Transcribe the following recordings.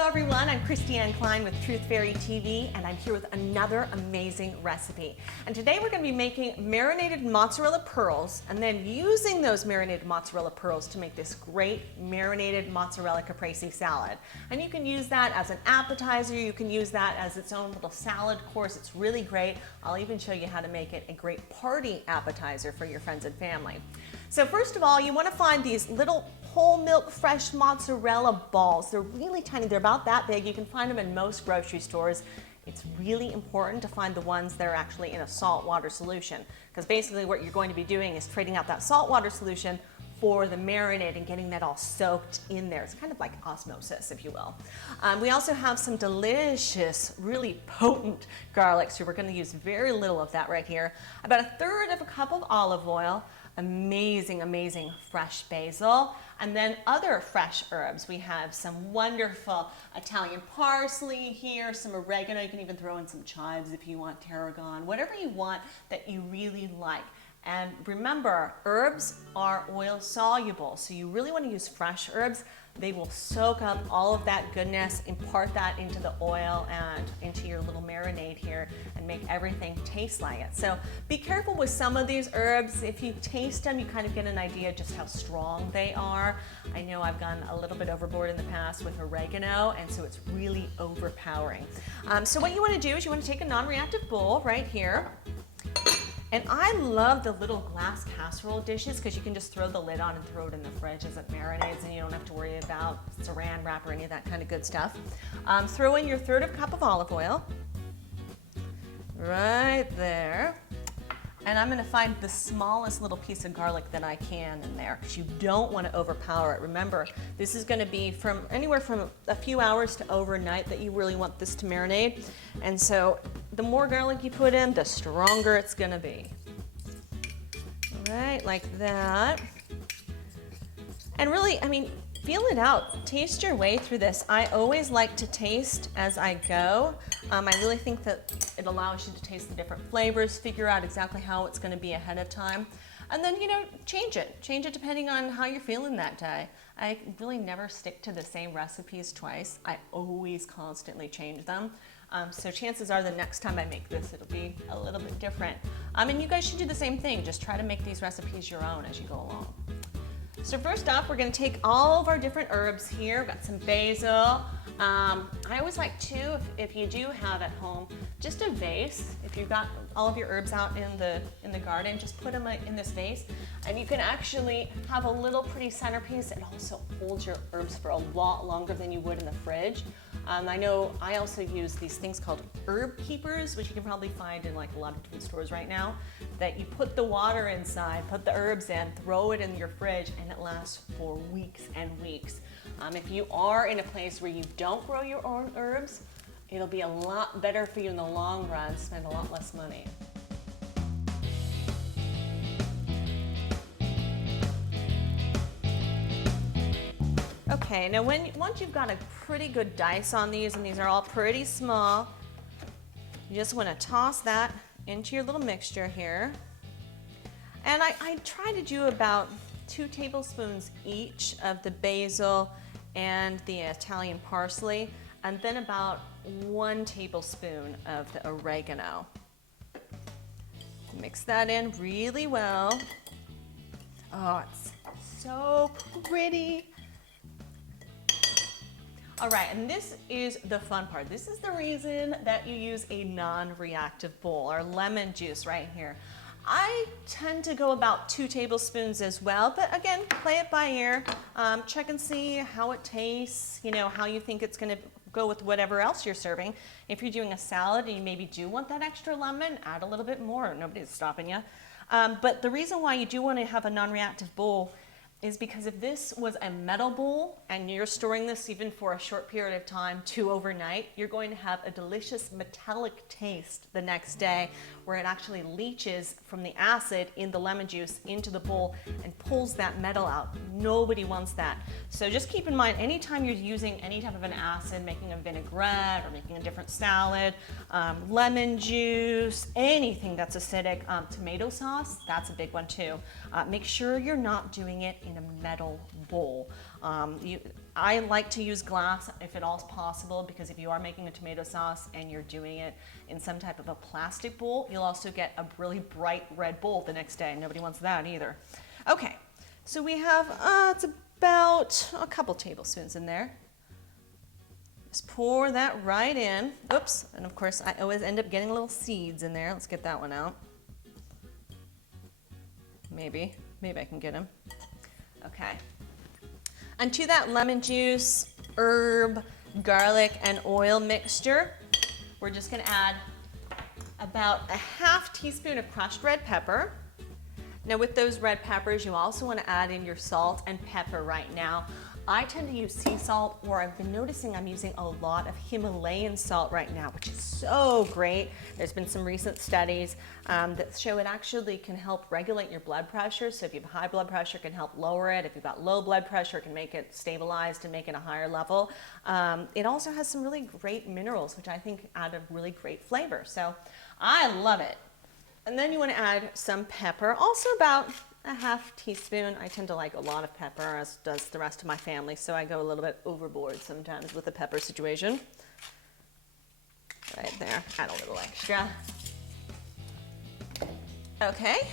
Hello everyone, I'm Christianne Klein with Truth Fairy TV, and I'm here with another amazing recipe. And today we're going to be making marinated mozzarella pearls, and then using those marinated mozzarella pearls to make this great marinated mozzarella caprese salad. And you can use that as an appetizer, you can use that as its own little salad course. It's really great. I'll even show you how to make it a great party appetizer for your friends and family. So first of all, you want to find these little whole milk fresh mozzarella balls. They're really tiny, they're about that big. You can find them in most grocery stores. It's really important to find the ones that are actually in a salt water solution, because basically what you're going to be doing is trading out that salt water solution for the marinade and getting that all soaked in there. It's kind of like osmosis, if you will. We also have some delicious, really potent garlic, so we're going to use very little of that right here. About 1/3 of a cup of olive oil, amazing, amazing fresh basil, and then other fresh herbs. We have some wonderful Italian parsley here, some oregano. You can even throw in some chives if you want, tarragon, whatever you want that you really like. And remember, herbs are oil soluble, so you really want to use fresh herbs. They will soak up all of that goodness, impart that into the oil and into your little marinade here, and make everything taste like it. So be careful with some of these herbs. If you taste them, you kind of get an idea just how strong they are. I know I've gone a little bit overboard in the past with oregano, and so it's really overpowering. So what you want to do is you want to take a non-reactive bowl right here. And I love the little glass casserole dishes because you can just throw the lid on and throw it in the fridge as it marinates, and you don't have to worry about saran wrap or any of that kind of good stuff. Throw in your 1/3 of a cup of olive oil, right there. And I'm going to find the smallest little piece of garlic that I can in there, because you don't want to overpower it. Remember, this is going to be from anywhere from a few hours to overnight that you really want this to marinate. And so the more garlic you put in, the stronger it's going to be. All right, like that. And really, I mean, feel it out. Taste your way through this. I always like to taste as I go. I really think that it allows you to taste the different flavors, figure out exactly how it's going to be ahead of time, and then, you know, change it. Change it depending on how you're feeling that day. I really never stick to the same recipes twice. I always constantly change them. So chances are the next time I make this, it'll be a little bit different. And you guys should do the same thing. Just try to make these recipes your own as you go along. So first up, we're going to take all of our different herbs here. We've got some basil. I always like to, if you do have at home, just a vase. If you've got all of your herbs out in the garden, just put them in this vase, and you can actually have a little pretty centerpiece. It also holds your herbs for a lot longer than you would in the fridge. I know I also use these things called herb keepers, which you can probably find in like a lot of different stores right now, that you put the water inside, put the herbs in, throw it in your fridge, and it lasts for weeks and weeks. If you are in a place where you don't grow your own herbs, it'll be a lot better for you in the long run, spend a lot less money. Okay, now once you've got a pretty good dice on these, and these are all pretty small, you just want to toss that into your little mixture here. And I try to do about 2 tablespoons each of the basil and the Italian parsley, and then about 1 tablespoon of the oregano. Mix that in really well. Oh, it's so pretty. All right, and this is the fun part. This is the reason that you use a non-reactive bowl, our lemon juice right here. I tend to go about 2 tablespoons as well, but again, play it by ear. Check and see how it tastes, you know, how you think it's gonna go with whatever else you're serving. If you're doing a salad and you maybe do want that extra lemon, add a little bit more. Nobody's stopping you. But the reason why you do want to have a non-reactive bowl is because if this was a metal bowl and you're storing this even for a short period of time to overnight, you're going to have a delicious metallic taste the next day, where it actually leaches from the acid in the lemon juice into the bowl and pulls that metal out. Nobody wants that. So just keep in mind, anytime you're using any type of an acid, making a vinaigrette or making a different salad, lemon juice, anything that's acidic, tomato sauce, that's a big one too. Make sure you're not doing it in a metal bowl. I like to use glass if at all possible, because if you are making a tomato sauce and you're doing it in some type of a plastic bowl, you'll also get a really bright red bowl the next day. Nobody wants that either. Okay, so we have, it's about a couple tablespoons in there. Just pour that right in. Oops, and of course I always end up getting little seeds in there. Let's get that one out. Maybe I can get them. Okay. And to that lemon juice, herb, garlic, and oil mixture, we're just gonna add about a ½ teaspoon of crushed red pepper. Now with those red peppers, you also wanna add in your salt and pepper right now. I tend to use sea salt, or I've been noticing I'm using a lot of Himalayan salt right now, which is so great. There's been some recent studies that show it actually can help regulate your blood pressure. So if you have high blood pressure, it can help lower it. If you've got low blood pressure, it can make it stabilized and make it a higher level. It also has some really great minerals, which I think add a really great flavor. So I love it. And then you want to add some pepper, also about a ½ teaspoon. I tend to like a lot of pepper, as does the rest of my family, so I go a little bit overboard sometimes with the pepper situation. Right there, add a little extra. Okay,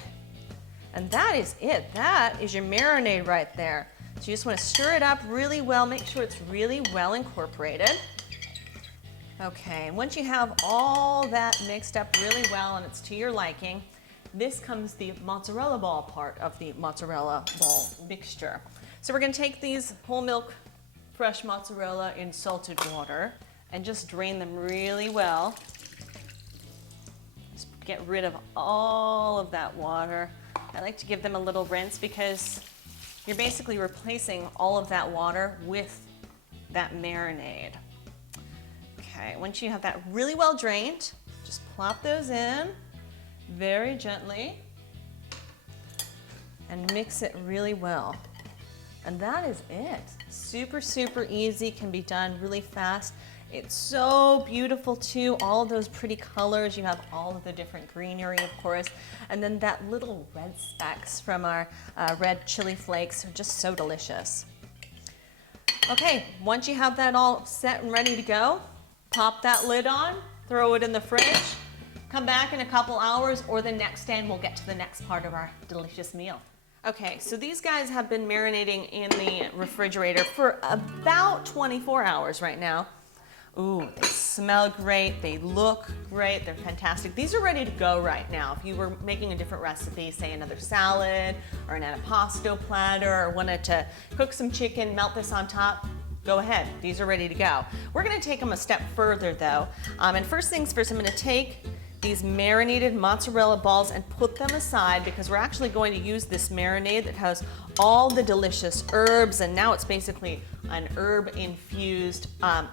and that is it. That is your marinade right there. So you just want to stir it up really well, make sure it's really well incorporated. Okay, and once you have all that mixed up really well and it's to your liking, this comes the mozzarella ball part of the mozzarella ball mixture. So we're going to take these whole milk fresh mozzarella in salted water and just drain them really well. Just get rid of all of that water. I like to give them a little rinse because you're basically replacing all of that water with that marinade. Okay, once you have that really well drained, just plop those in very gently and mix it really well. And that is it. Super, super easy, can be done really fast. It's so beautiful too, all of those pretty colors. You have all of the different greenery, of course, and then that little red specks from our red chili flakes are just so delicious. Okay, once you have that all set and ready to go, pop that lid on, throw it in the fridge. Come back in a couple hours or the next day and we'll get to the next part of our delicious meal. Okay, so these guys have been marinating in the refrigerator for about 24 hours right now. Ooh, they smell great, they look great, they're fantastic. These are ready to go right now. If you were making a different recipe, say another salad or an antipasto platter, or wanted to cook some chicken, melt this on top, go ahead, these are ready to go. We're gonna take them a step further though. And first things first, I'm gonna take these marinated mozzarella balls and put them aside because we're actually going to use this marinade that has all the delicious herbs, and now it's basically an herb infused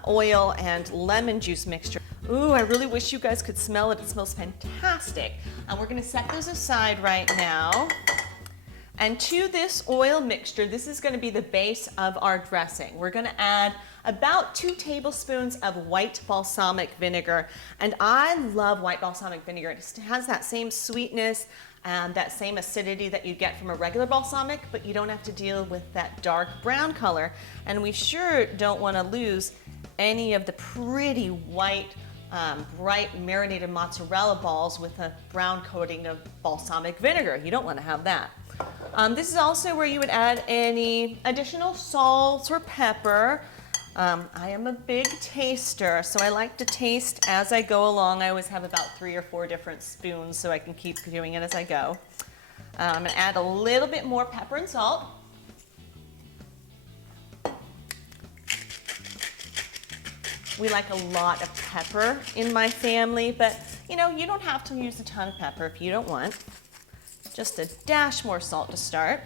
oil and lemon juice mixture. Ooh, I really wish you guys could smell it. It smells fantastic. And we're gonna set those aside right now. And to this oil mixture, this is gonna be the base of our dressing. We're gonna add about 2 tablespoons of white balsamic vinegar. And I love white balsamic vinegar. It just has that same sweetness and that same acidity that you get from a regular balsamic, but you don't have to deal with that dark brown color. And we sure don't wanna lose any of the pretty white, bright marinated mozzarella balls with a brown coating of balsamic vinegar. You don't wanna have that. This is also where you would add any additional salt or pepper. I am a big taster, so I like to taste as I go along. I always have about 3 or 4 different spoons so I can keep doing it as I go. I'm gonna add a little bit more pepper and salt. We like a lot of pepper in my family, but you know, you don't have to use a ton of pepper if you don't want. Just a dash more salt to start.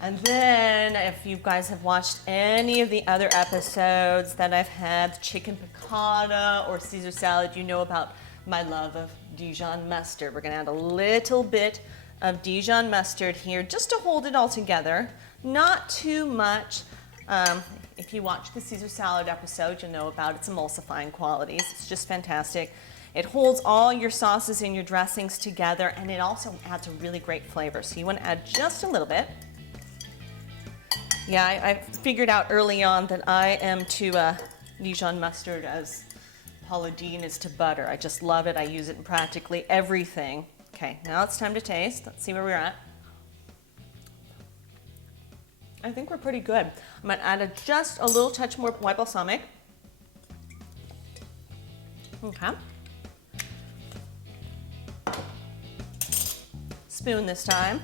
And then if you guys have watched any of the other episodes that I've had, chicken piccata or Caesar salad, you know about my love of Dijon mustard. We're gonna add a little bit of Dijon mustard here just to hold it all together. Not too much. If you watch the Caesar salad episode, you'll know about its emulsifying qualities. It's just fantastic. It holds all your sauces and your dressings together, and it also adds a really great flavor. So you want to add just a little bit. Yeah, I figured out early on that I am to Dijon mustard as Paula Deen is to butter. I just love it. I use it in practically everything. Okay, now it's time to taste. Let's see where we're at. I think we're pretty good. I'm gonna add just a little touch more white balsamic. Okay. Spoon this time.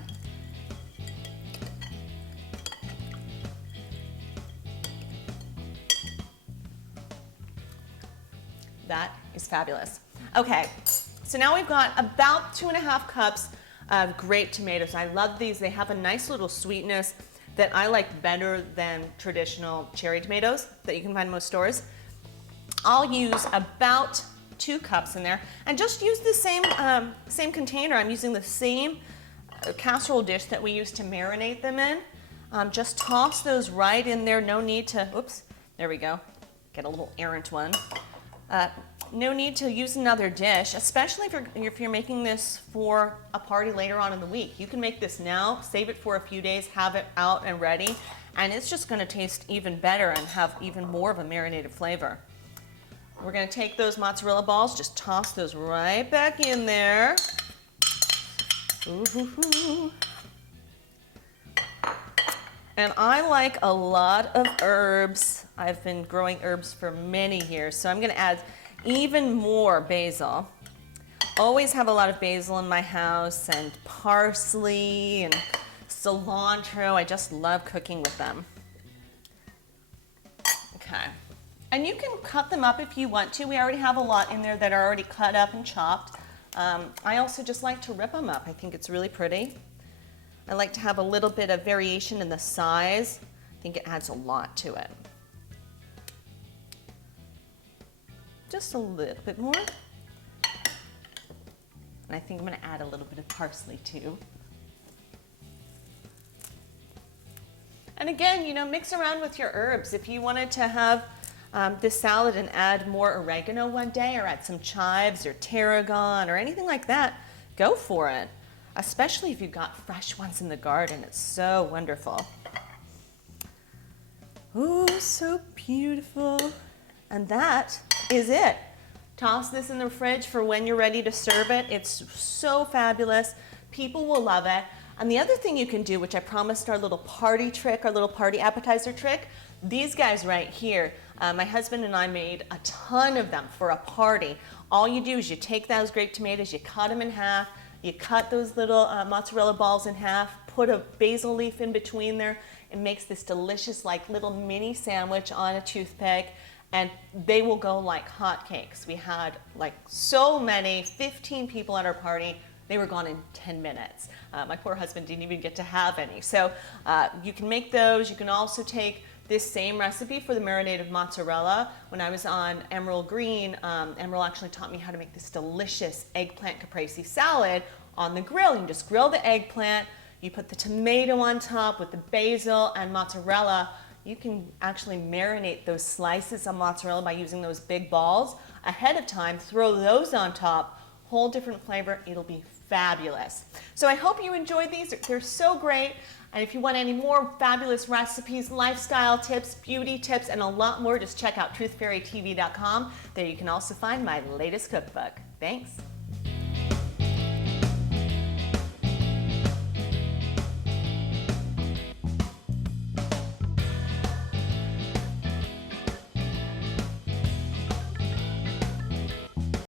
That is fabulous. Okay, so now we've got about 2.5 cups of grape tomatoes. I love these. They have a nice little sweetness that I like better than traditional cherry tomatoes that you can find in most stores. I'll use about 2 cups in there, and just use the same container. I'm using the same casserole dish that we used to marinate them in. Just toss those right in there. No need to, oops, there we go. Get a little errant one. No need to use another dish, especially if you're making this for a party later on in the week. You can make this now, save it for a few days, have it out and ready, and it's just going to taste even better and have even more of a marinated flavor. We're going to take those mozzarella balls, just toss those right back in there. Ooh. And I like a lot of herbs. I've been growing herbs for many years, so I'm going to add even more basil. Always have a lot of basil in my house, and parsley and cilantro. I just love cooking with them. Okay. And you can cut them up if you want to. We already have a lot in there that are already cut up and chopped. I also just like to rip them up. I think it's really pretty. I like to have a little bit of variation in the size. I think it adds a lot to it. Just a little bit more. And I think I'm going to add a little bit of parsley too. And again, you know, mix around with your herbs. If you wanted to have this salad and add more oregano one day, or add some chives or tarragon or anything like that, go for it. Especially if you've got fresh ones in the garden. It's so wonderful. Oh, so beautiful. And that is it. Toss this in the fridge for when you're ready to serve it. It's so fabulous. People will love it. And the other thing you can do, which I promised our little party trick, our little party appetizer trick, these guys right here, my husband and I made a ton of them for a party. All you do is you take those grape tomatoes, you cut them in half, you cut those little mozzarella balls in half, put a basil leaf in between there. It makes this delicious like little mini sandwich on a toothpick, and they will go like hotcakes. We had like so many, 15 people at our party. They were gone in 10 minutes. My poor husband didn't even get to have any. So you can make those. You can also take this same recipe for the marinated mozzarella. When I was on Emeril Green, Emeril actually taught me how to make this delicious eggplant caprese salad on the grill. You can just grill the eggplant, you put the tomato on top with the basil and mozzarella. You can actually marinate those slices of mozzarella by using those big balls ahead of time, throw those on top, whole different flavor. It'll be fabulous. So I hope you enjoyed these. They're so great. And if you want any more fabulous recipes, lifestyle tips, beauty tips, and a lot more, just check out truthfairytv.com. There you can also find my latest cookbook. Thanks.